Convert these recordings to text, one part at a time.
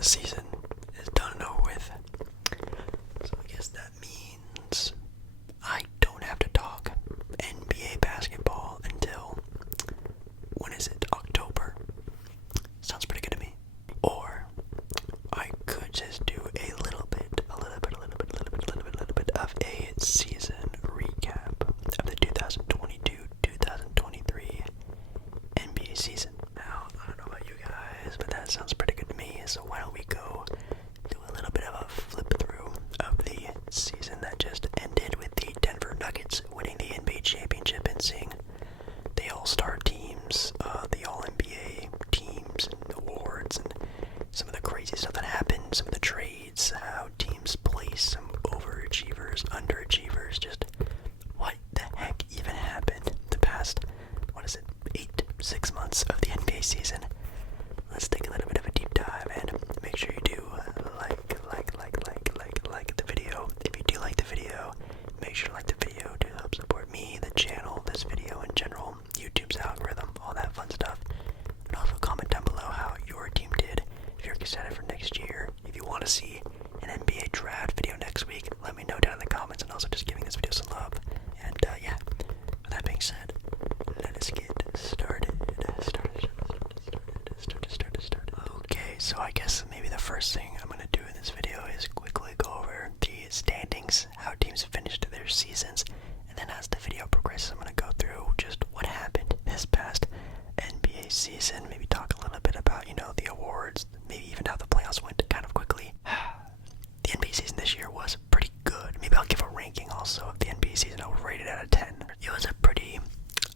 the season is done and over with. So I guess that means I don't have to talk NBA basketball until, when is it, October? Sounds pretty good to me. Or I could just do a little bit of a season recap of the 2022-2023 NBA season. Now, I don't know about you guys, but that sounds pretty good to me. So why don't we go do a little bit of a flip through of the season that just ended with the Denver Nuggets winning the NBA championship and seeing the All-Star teams, the All-NBA teams and awards, and some of the crazy stuff that happened, some of the trades, how teams placed, some overachievers, underachievers, just what the heck even happened the past, 6 months of the NBA season. Let's take a little bit of a deep dive and make sure you do like the video. If you do like the video, make sure to like the video to help support me, the channel, this video in general, YouTube's algorithm, all that fun stuff. And also comment down below how your team did. If you're excited for next year, if you want to see an NBA draft video next week, let me know down in the comments, and also just giving this video some love. And yeah, with that being said, let us get started. Okay, so I guess maybe the first thing I'm going to do in this video is quickly go over the standings, how teams finished their seasons, and then as the video progresses, I'm going to go through just what happened this past NBA season, maybe talk a little bit about, the awards, maybe even how the playoffs went kind of quickly. The NBA season this year was pretty good. Maybe I'll give a ranking also of the NBA season. I would rate it out of 10. It was a pretty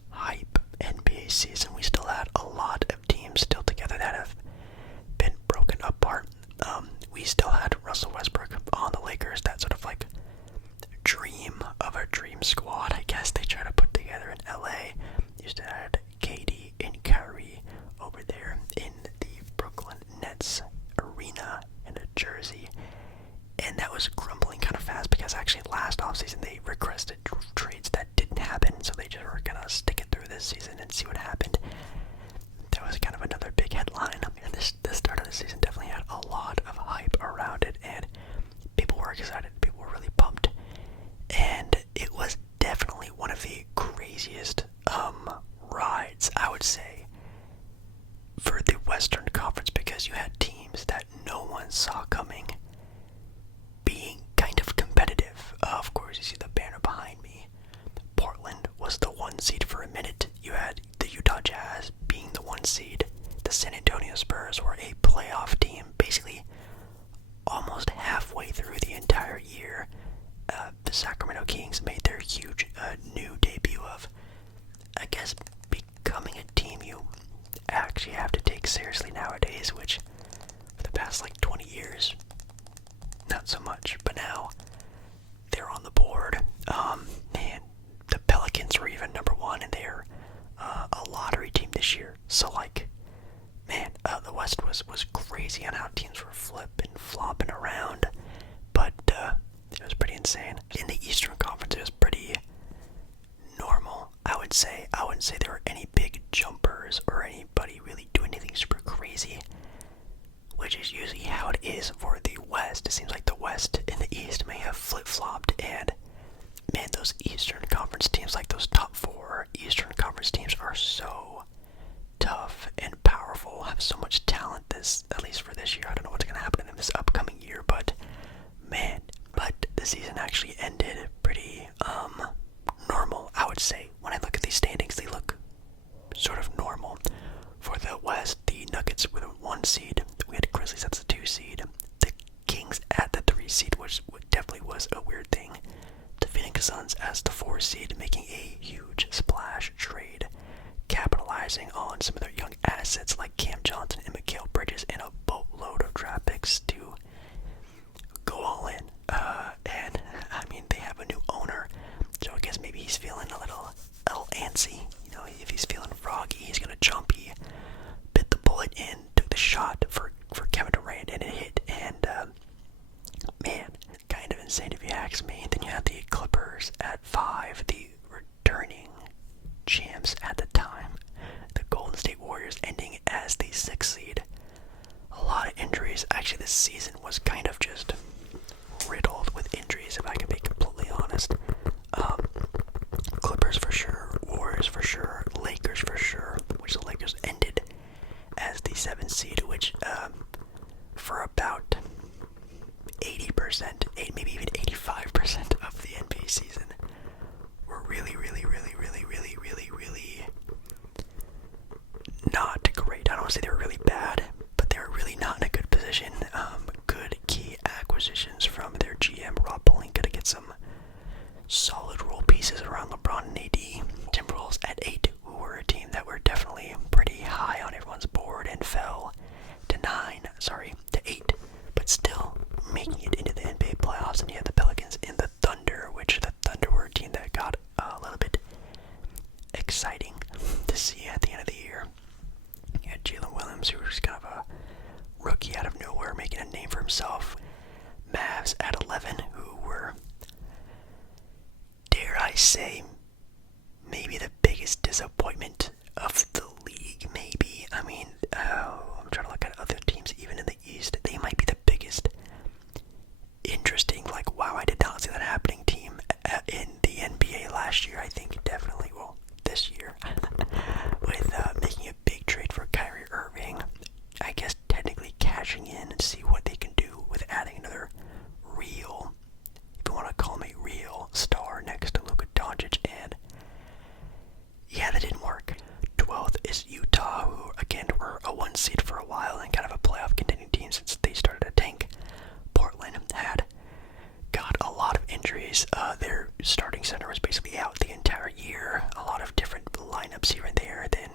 hype NBA season. We still had a lot of teams still together that have been broken apart. We still had Russell Westbrook on the Lakers, that sort of like dream of a dream squad, I guess they try to put together in LA. You still had KD and Kyrie over there in the Brooklyn Nets arena in New Jersey. And that was crumbling kind of fast because actually last offseason they requested trades that didn't happen, so they just were gonna stick it through this season and see what happened. That was kind of another big headline. And the start of the season definitely had a lot of hype around it, and people were excited, people were really pumped. And it was definitely one of the craziest rides, I would say, for the Western Conference, because you had teams that no one saw coming being kind of competitive. Of course, you see the banner behind me. Portland was the 1 seed for a minute. You had the Utah Jazz being the 1 seed. The San Antonio Spurs were a playoff team, basically almost halfway through the entire year. The Sacramento Kings made their huge new debut of, I guess, becoming a team you actually have to take seriously nowadays, which for the past 20 years, not so much, but now they're on the board. Man, the Pelicans were even number 1, and they're a lottery team this year. So man, the West was crazy on how teams were flipping, flopping around, but it was pretty insane. In the Eastern Conference, it was pretty normal, I would say. I wouldn't say there were any big jumpers or anybody really doing anything super crazy, which is usually how it is for the West. It seems like the West and the East may have flip-flopped, and man, those Eastern Conference teams, like those top 4 Eastern Conference teams, are so tough and powerful, have so much talent, at least for this year. I don't know what's going to happen in this upcoming year, but man, the season actually ended pretty normal, I would say. When I look at these standings, they look sort of normal. For the West, the Nuggets with a 1 seed, we had Grizzlies at the 2 seed, the Kings at the 3 seed, which definitely was a weird thing, the Phoenix Suns as the 4 seed, making a huge splash trade, capitalizing on some of their young assets like Cam Johnson and Mikal Bridges, and a boatload of draft picks to go all in. And I mean, they have a new owner, so I guess maybe he's feeling a little antsy. If he's feeling froggy, he's gonna jump. He bit the bullet and took the shot for Kevin Durant, and it hit. And man, kind of insane if you ask me. Then you have the Clippers at 5, the returning champs at the time, the Golden State Warriors, ending as the 6th seed. A actually this season was kind of just riddled with injuries, if I can be completely honest. Clippers for sure, Warriors for sure, Lakers for sure, which the Lakers ended as the 7th seed, which for about 80%, maybe even 85% of the NBA season were really not great. I don't want to say they were really bad, but they were really not in a good position. Good key acquisitions from their GM, Rob Pelinka, to get some solid role pieces around LeBron and AD. Timberwolves at 8, who were a team that were definitely pretty high on everyone's board and fell to 8, but still making it into the NBA playoffs. And you had the Pelicans and the Thunder, which the Thunder were a team that got a little bit exciting to see at the end of the year. You had Jalen Williams, who was kind of a rookie out of nowhere, making a name for himself. Mavs at 11, who were, dare I say, maybe the biggest disappointment of the league, maybe. I mean, I'm trying to look at other teams, even in the East. They might be the biggest interesting, like, wow, I did not see that happening team in the NBA last year. I think definitely, well, this year, with making a big trade for Kyrie Irving. I guess technically cashing in and see what they can do with adding another real, if you want to call me real, star next to Luka Doncic, and yeah, that didn't work. 12th is Utah, who again were a 1 seed for a while and kind of a playoff contending team since they started to tank. Portland had got a lot of injuries. Their starting center was basically out the entire year. A lot of different lineups here and there. Then,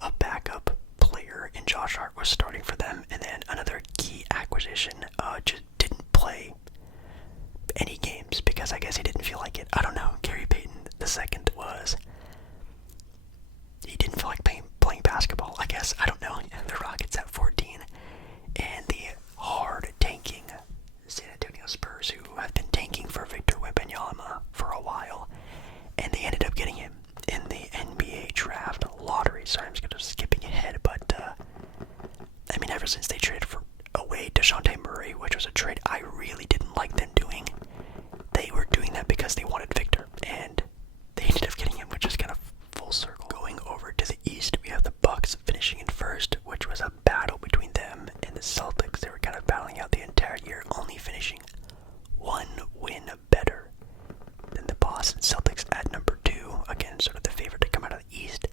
a backup player in Josh Hart was starting for them, and then another key acquisition just didn't play any games because I guess he didn't feel like it. I don't know. Gary Payton II he didn't feel like playing basketball, I guess. I don't know. The Rockets at 14, and the hard tanking San Antonio Spurs, who have been tanking for Victor Wembanyama for a while, and they ended up getting him in the NBA draft lottery. Sorry, I'm just kind of skipping ahead, but I mean, ever since they traded away DeJounte Murray, which was a trade I really didn't like them doing, they were doing that because they wanted Victor, and they ended up getting him, which is kind of full circle. Going over to the East, we have the Bucks finishing in first, which was a battle between them and the Celtics. They were kind of battling out the entire year, only finishing 1 win better than the Boston Celtics at number 2. Again, sort of the favorite to come out of the East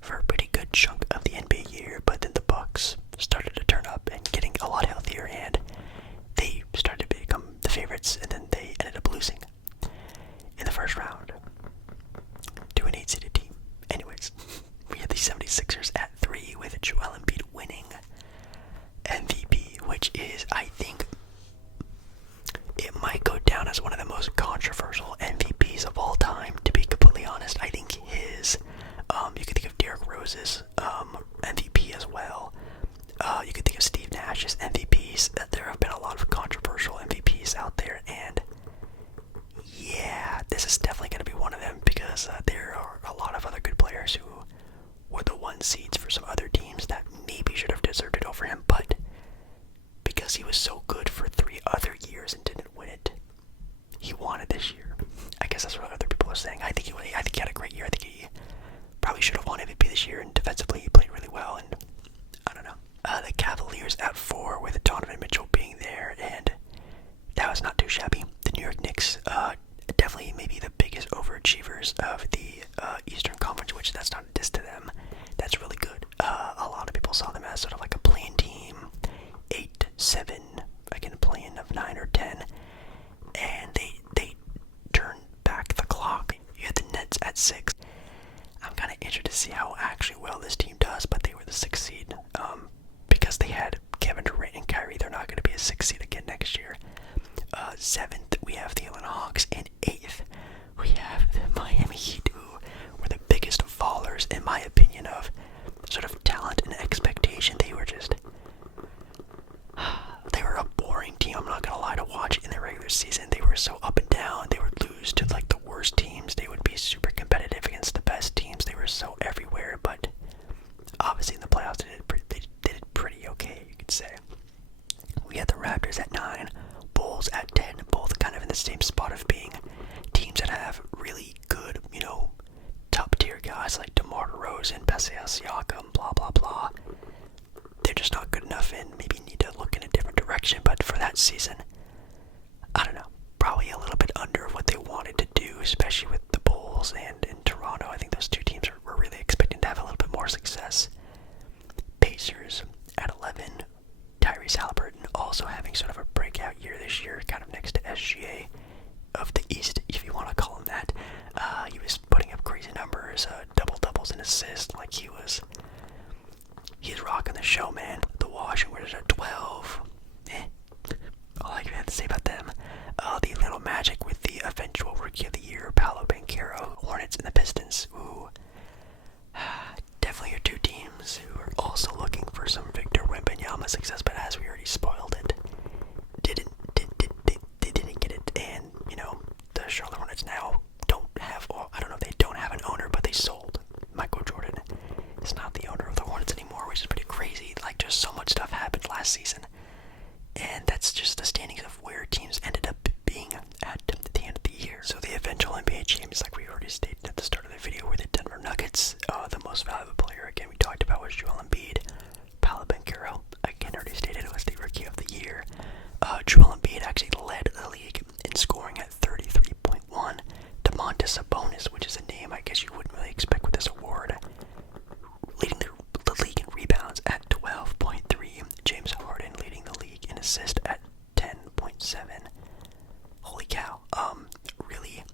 for a pretty good chunk of the NBA year, but then the Bucks started to turn up and getting a lot healthier, and they started to become the favorites sort of a breakout year this year, kind of next to SGA of the East, if you want to call him that. He was putting up crazy numbers, double-doubles and assists, like he's rocking the show, man. The Washington at 12. All I have to say about them. The little magic with the eventual Rookie of the Year, Paolo Banchero, Hornets, and the Pistons. Ooh. Definitely your two teams who are also looking for some Victor Wembanyama success, but as we already spoiled it, they didn't get it. And, you know, the Charlotte Hornets now don't have, well, I don't know if they don't have an owner, but they sold. Michael Jordan is not the owner of the Hornets anymore, which is pretty crazy. Like, just so much stuff happened last season. And that's just the standings of where teams ended up being at the end of the year. So the eventual NBA champions, like we already stated at the start of the video, were the Denver Nuggets. The most valuable player, again, we talked about, was Joel Embiid. Paolo Banchero, again, already stated, was the Rookie of the Year. Joel Embiid actually led the league in scoring at 33.1. Domantas Sabonis, which is a name I guess you wouldn't really expect with this award, leading the league in rebounds at 12.3. James Harden leading the league in assists at 10.7. Holy cow. Really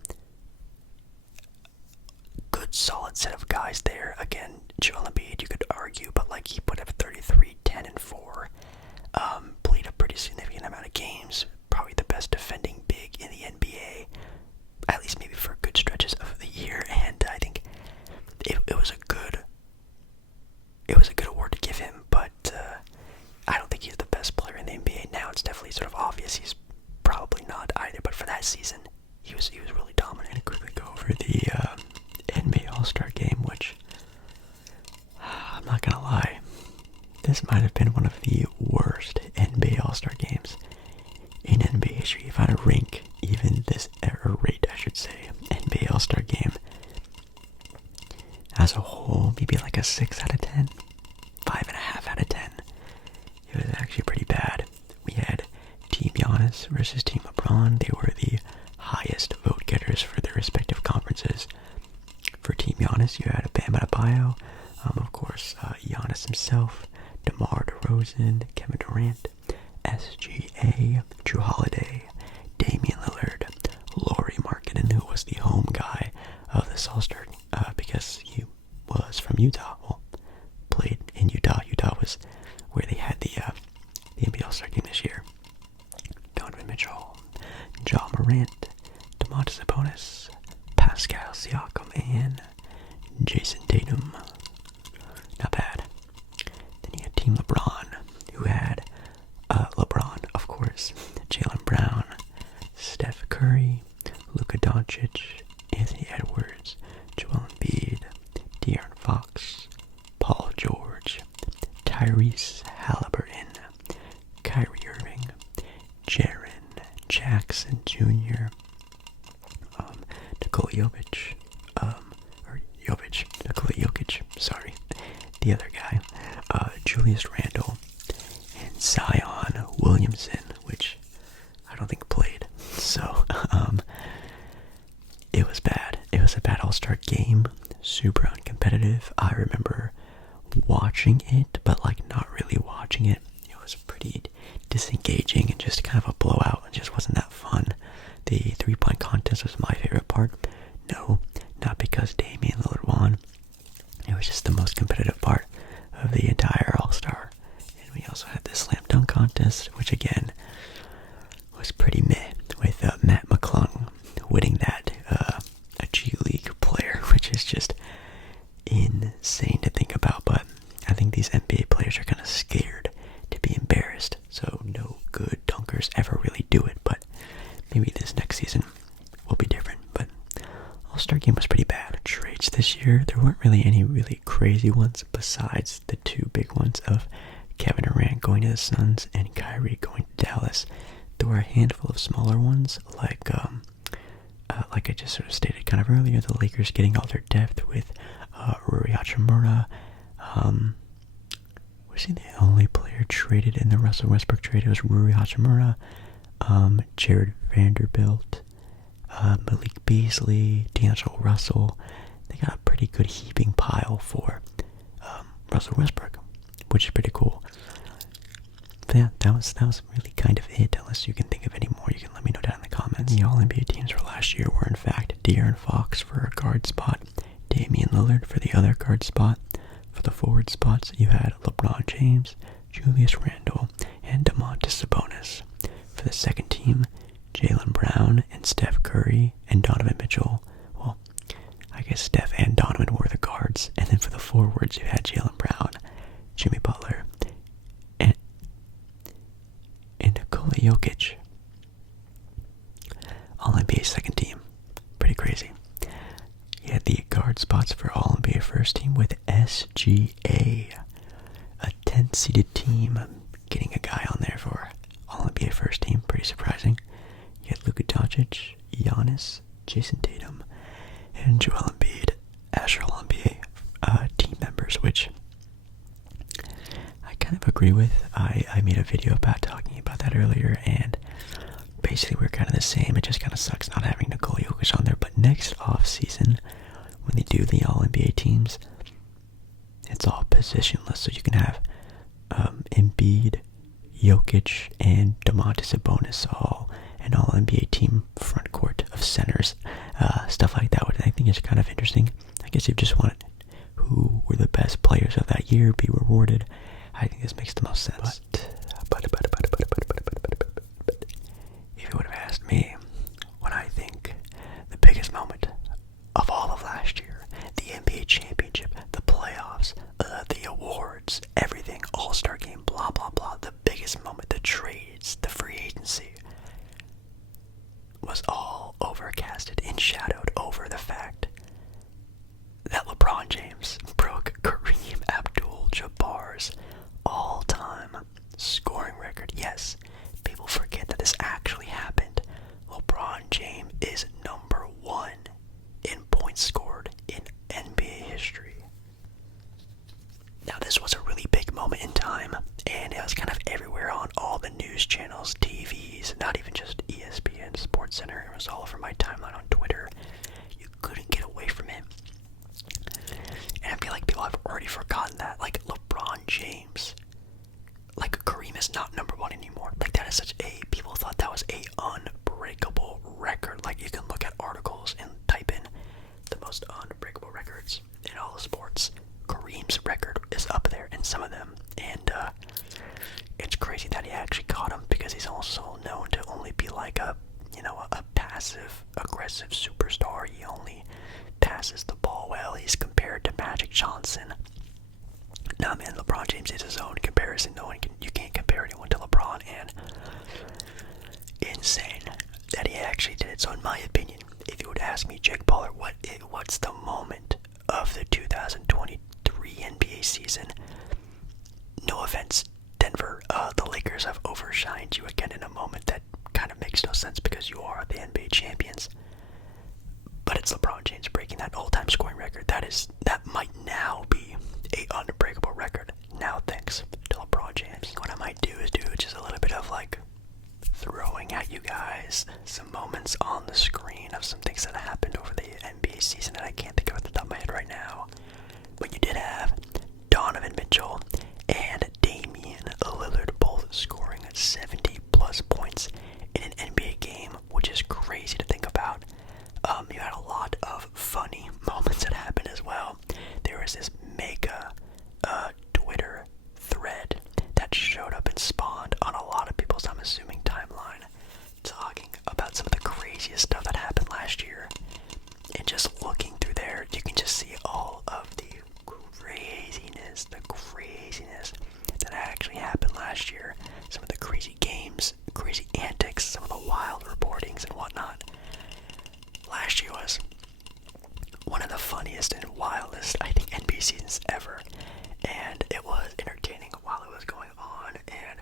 good, solid set of guys there. Again, Joel Embiid, you could argue, but like he put up 33, 10, and 4. Played a pretty significant amount of games. Probably the best defending big in the NBA, at least maybe for good stretches of the year. And I think it was a good award to give him, but I don't think he's the best player in the NBA now. It's definitely sort of obvious he's probably not either, but for that season, he was really dominant. And quickly go over the NBA All-Star Game, which I'm not gonna lie, this might have been one of the worst NBA All-Star Games in NBA history. If I had to rank even this error rate, I should say, NBA All-Star Game as a whole, maybe like a 6 out of 10, 5.5 out of 10. It was actually pretty bad. We had Team Giannis versus Team LeBron. They were the highest vote getters for their respective conferences. For Team Giannis, you had Bam Adebayo, of course, Giannis himself, DeMar DeRozan, Kevin Durant, SGA, Drew Holiday, Damian Lillard, Lauri Markkanen, who was the home guy of this All-Star, because he was from Utah. Well, played in Utah. Utah was where they had the NBA All-Star Game this year. Donovan Mitchell, Ja Morant, Domantas Sabonis, Pascal Siakam, and Jason Tatum. Not bad. Then you had Team LeBron, who had LeBron, of course, Jaylen Brown, Steph Curry, Luka Doncic, Anthony Edwards, Joel Embiid, De'Aaron Fox, Paul George, Tyrese Halliburton, Kyrie Irving, Jaren Jackson Jr., Nikola Jokic, sorry, the other guy, Julius Randle, and Zion Williamson, which I don't think played. So, it was bad. It was a bad All-Star Game, super uncompetitive. I remember watching it, but like not really watching it. It was pretty disengaging and just kind of a blowout. It just wasn't that fun. The three-point contest was my favorite part. No, not because Damian Lillard won. It was just the most competitive part of the entire All-Star. And we also had the slam dunk contest, which again was pretty meh, with Matt McClung winning that, a G League player, which is just insane to think about. But I think these NBA players are kind of scared to be embarrassed, so no good dunkers ever really do it. But maybe this next season will be different. But All-Star Game was pretty bad. Trades this year, there weren't really any really crazy ones besides the two big ones of Kevin Durant going to the Suns and Kyrie going to Dallas. There were a handful of smaller ones, like I just sort of stated kind of earlier, the Lakers getting all their depth with Rui Hachimura. Was he the only player traded in the Russell Westbrook trade? It was Rui Hachimura, Jared Vanderbilt, Malik Beasley, D'Angelo Russell. They got a pretty good heaping pile for Russell Westbrook, which is pretty cool. But yeah, that was really kind of it. Unless you can think of any more, you can let me know down in the comments. The All-NBA teams for last year were in fact De'Aaron Fox for a guard spot, Damian Lillard for the other guard spot. For the forward spots, you had LeBron James, Julius Randle, and Domantas Sabonis. For the second team, Jaylen Brown and Steph Curry and Donovan Mitchell. Well, I guess Steph and Donovan were the guards. And then for the forwards, you had Jaylen Brown, Jimmy Butler, and Nikola Jokic. All-NBA second team. Pretty crazy. You had the guard spots for All-NBA first team with SGA. A 10-seeded team. Getting a guy on there for All-NBA first team. Pretty surprising. You had Luka Doncic, Giannis, Jason Tatum, and Joel Embiid as your All-NBA team members, which I kind of agree with. I made a video about talking about that earlier, and basically we're kind of the same. It just kind of sucks not having Nikola Jokic on there. But next off season, when they do the All-NBA teams, it's all positionless, so you can have Embiid, Jokic, and Domantas Sabonis all an All-NBA team front court of centers, stuff like that. I think it's kind of interesting. I guess if you just want who were the best players of that year be rewarded, I think this makes the most sense. But if you would have asked me what I think the biggest moment of all of last year, the NBA championship, the playoffs, the awards, everything, all-star game, blah blah blah, the biggest moment, the trades, the free agency, was all overcasted and shadowed over the fact that LeBron James broke Kareem Abdul-Jabbar's all-time scoring record. Yes, people forget that this actually happened. LeBron James is number 1 in points scored in NBA history. Now, this was a really big moment in time, and it was kind of everywhere on all the news channels, TVs, not even just ESPN, SportsCenter. It was all over my timeline on Twitter. You couldn't get away from it. And I feel like people have already forgotten that. Like, LeBron James, like, Kareem is not number 1 anymore. Like, that is such a, people thought that was a unbreakable record. Like, you can look at articles and type in the most unbreakable records in all the sports. Kareem's record is up there in some of them, and it's crazy that he actually caught him, because he's also known to only be like a passive aggressive superstar. He only passes the ball well. He's compared to Magic Johnson. Nah, man, LeBron James is his own comparison. You can't compare anyone to LeBron, and insane that he actually did it. So in my opinion, if you would ask me, Jake Paul, what's the moment of the 2023 NBA season? No offense, Denver, the Lakers have overshined you again in a moment that kind of makes no sense because you are the NBA champions. But it's LeBron James breaking that all-time scoring record. That might now be a unbreakable record. Now, thanks to LeBron James. What I might do is do just a little bit of like throwing at you guys some moments on the screen of some things that happened over the NBA season that I can't think of at the top of my head right now. But you did have Donovan Mitchell and Damian Lillard both scoring 70 plus points in an NBA game, which is crazy to think about. You had a lot of funny moments that happened as well. There was this mega Twitter thread that showed up and spawned on a lot of people's, I'm assuming, timeline, talking about some of the craziest stuff that happened last year. And just looking through there, you can just see all of the craziness that actually happened last year. Some of the crazy games, crazy antics, some of the wild reportings and whatnot. Last year was one of the funniest and wildest, I think, NBA seasons ever. And it was entertaining while it was going on. And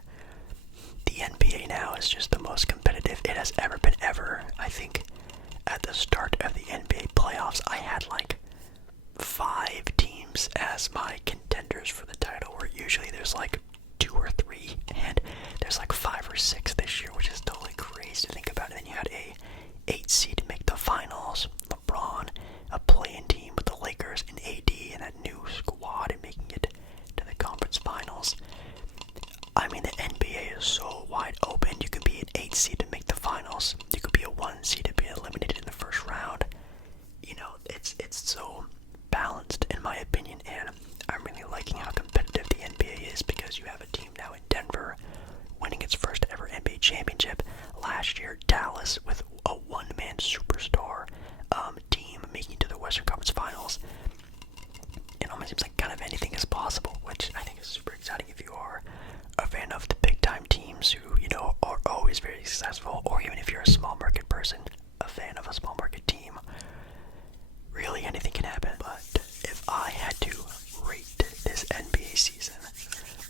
the NBA now is just the most competitive it has ever been ever. I think at the start of the NBA playoffs, I had like 5 teams as my contenders for the title, where usually there's like 2 or 3, and there's like 5 or 6 this year, which is totally crazy to think about. And then you had a 8 seed make the finals, LeBron, a play-in team with the Lakers and AD and that new squad, and making it to the conference finals. I mean, the NBA is so wide open. You could be an 8 seed to make the finals. You could be a 1 seed to be eliminated in the first round. You know, it's so balanced in my opinion, and I'm really liking how competitive the NBA is because you have a team now in Denver winning its first ever NBA championship. Last year, Dallas with a one-man superstar team making it to the Western Conference Finals. It almost seems like kind of anything is possible, which I think is super exciting if you are a fan of the big-time teams who, you know, are always very successful, or even if you're a small market person, a fan of a small market team. Really, anything can happen. But if I had to rate this NBA season,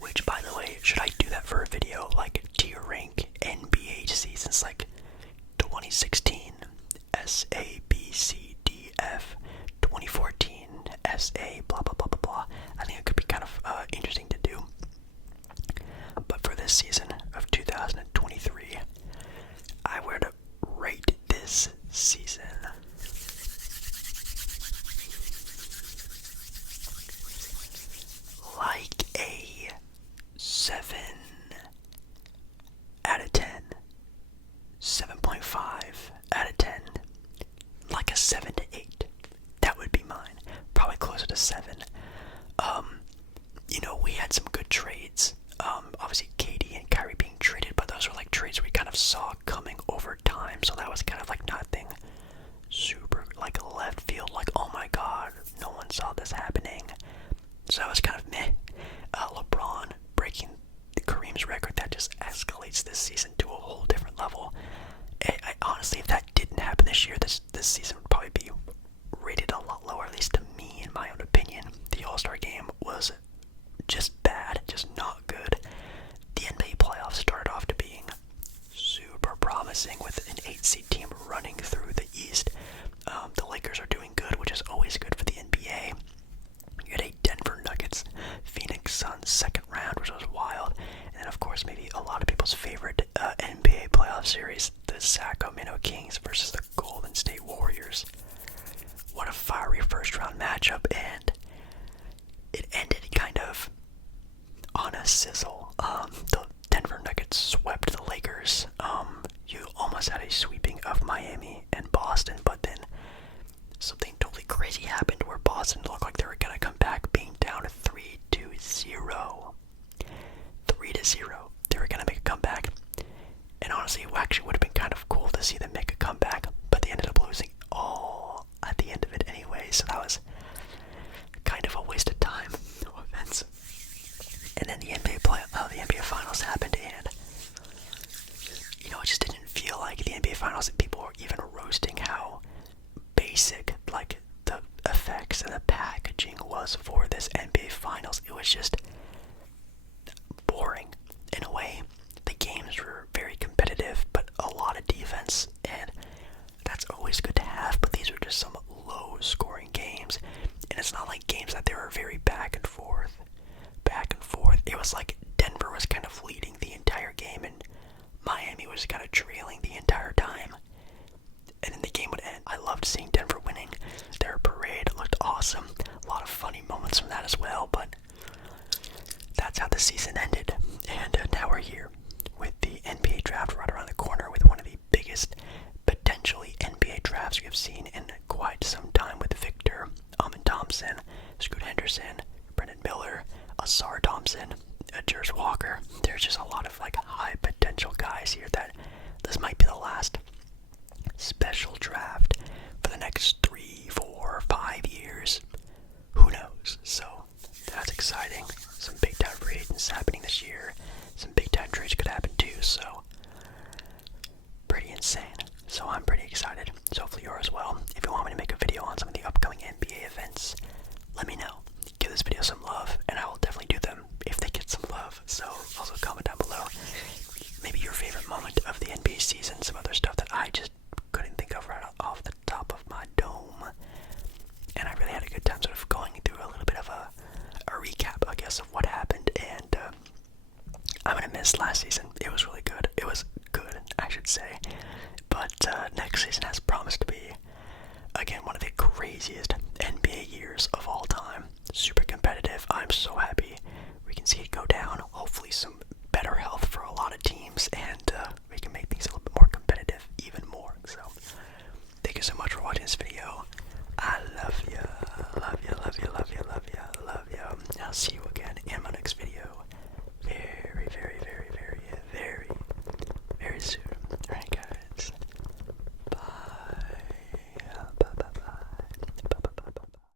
which, by the way, should I do that for a video, like tier rank NBA seasons, like 2016 S A B C D F, 2014 S A blah blah blah blah blah. I think it could be kind of interesting to do. But for this season of 2023, I would rate this season like a 7 out of 10, 7.5 out of 10, like a 7 to 8. That would be mine. Probably closer to 7. You know, we had some good trades. Obviously, KD and Kyrie being traded, but those were like trades we kind of saw coming over time. So that was kind of like nothing super like left field. Like, oh my God, no one saw this happening. So that was kind of meh. LeBron breaking Kareem's record, that just escalates this season to a whole different level. I honestly, if that didn't happen this year, this season would probably be rated a lot lower, at least to me, in my own opinion. The All-Star game was just bad, just not good. The NBA playoffs started off to being super promising with an 8-seed team running through the East. The Lakers are doing good, which is always good for the NBA. You had a Denver Nuggets, Phoenix Suns second round, which was wild. And then, of course, maybe a lot of people's favorite NBA playoff series, the Sacramento Kings versus the Golden State Warriors. What a fiery first round matchup, and it ended kind of on a sizzle. The Denver Nuggets swept the Lakers. You almost had a sweeping of Miami and Boston, but then something totally crazy happened where Boston looked like they were going to come back being down 3-0. 3-0. They were going to make a comeback. And honestly, it actually would have been kind of cool to see them make a comeback, but they ended up losing all at the end of it anyway, so that was kind of a waste of time. No offense. And then the NBA Finals happened, and you know, it just didn't feel like the NBA Finals, and people were even roasting how basic like the effects and the packaging was for this NBA Finals. It was just boring in a way. The games were very competitive, but a lot of defense, and that's always good to have, but these were just some low scoring games. And it's not like games that they were very back and forth. It was like Denver was kind of leading the entire game and Miami was kind of trailing the entire time. And then the game would end. I loved seeing Denver winning. Their parade looked awesome. A lot of funny moments from that as well, but that's how the season ended. And now we're here with the NBA draft right around the corner, with one of the biggest potentially NBA drafts we have seen in quite some time, with Victor, Thompson, Scoot Henderson, Brendan Miller, Asar Thompson, Jers Walker. There's just a lot of like high potential guys here that this might be the last special draft for the next 3, 4, 5 years. Who knows? So that's exciting. Some big time free agents happening this year. Some big time trades could happen too. So pretty insane. So I'm pretty excited. So hopefully you are as well. If you want me to make a video on some of the upcoming NBA events, let me know. Give this video some love, and I will definitely do them if they get some love. So also comment down below maybe your favorite moment of the NBA season, some other stuff that I just couldn't think of right off the top of my dome. And I really had a good time sort of going through a little bit of a recap, I guess, of what happened. And I'm gonna miss last season. It was really good. It was good, I should say. But next season has promised to be, again, one of the craziest NBA years of all time. Super competitive. I'm so happy